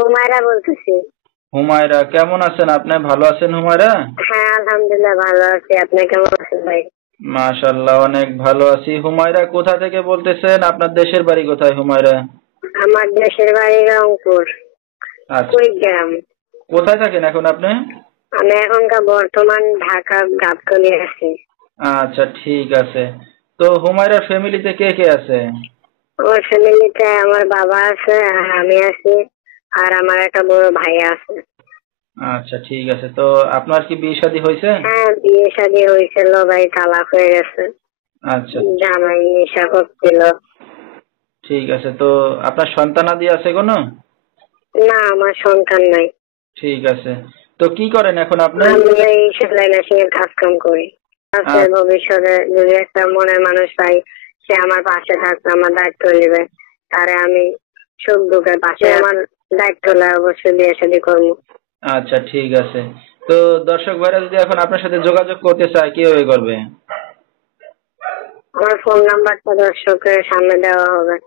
হুমায়রা বলতেছি। হুমায়রা, কেমন আছেন আপনি? ভালো আছেন হুমায়রা? হ্যাঁ, আলহামদুলিল্লাহ ভালো আছি। আপনি কেমন আছেন ভাই? মাশাআল্লাহ, অনেক ভালো আছি। হুমায়রা, কোথা থেকে বলতেছেন? আপনার দেশের বাড়ি কোথায় হুমায়রা? আমার দেশের বাড়ি রংপুর, আচ্ছা। কুড়িগ্রাম। কোথায় থাকেন এখন আপনি? আমি এখনকার বর্তমান ঢাকা গাবতলী আছি। আচ্ছা, ঠিক আছে। তো হুমায়রার ফ্যামিলিতে কে কে আছে? আমার ফ্যামিলিতে আমার বাবা আছে, আর আমি আছি, আর আমার একটা বড় ভাই আছে। আচ্ছা, ঠিক আছে। তো আপনার কি বিয়ে শাদী হয়েছে? হ্যাঁ, বিয়ে শাদী হয়েছিল ভাই, তালাক হয়ে গেছে। আচ্ছা, জামাই নেশা করছিল। ঠিক আছে। তো আপনার সন্তানাদি আছে কোনো? না, আমার সন্তান নাই। ঠিক আছে। তো কি করেন এখন আপনি? আমি এই সেলাই মেশিন এর কাজ কাম করি। আছে আ- ভবিষ্যতে যদি একটা মনের মানুষ পাই, সে আমার পাশে থাকবে, আমার দায়িত্ব নেবে, তারে আমি সুখ দুঃখের পাশে আমার দায়িত্ব হলে অবশ্যই বিয়ে শাদী করবো। আচ্ছা, ঠিক আছে। তো দর্শক ভাইরা যদি এখন আপনার সাথে যোগাযোগ করতে চায় কিভাবে করবে? আমার ফোন নাম্বারটা দর্শকের সামনে দেওয়া হবে।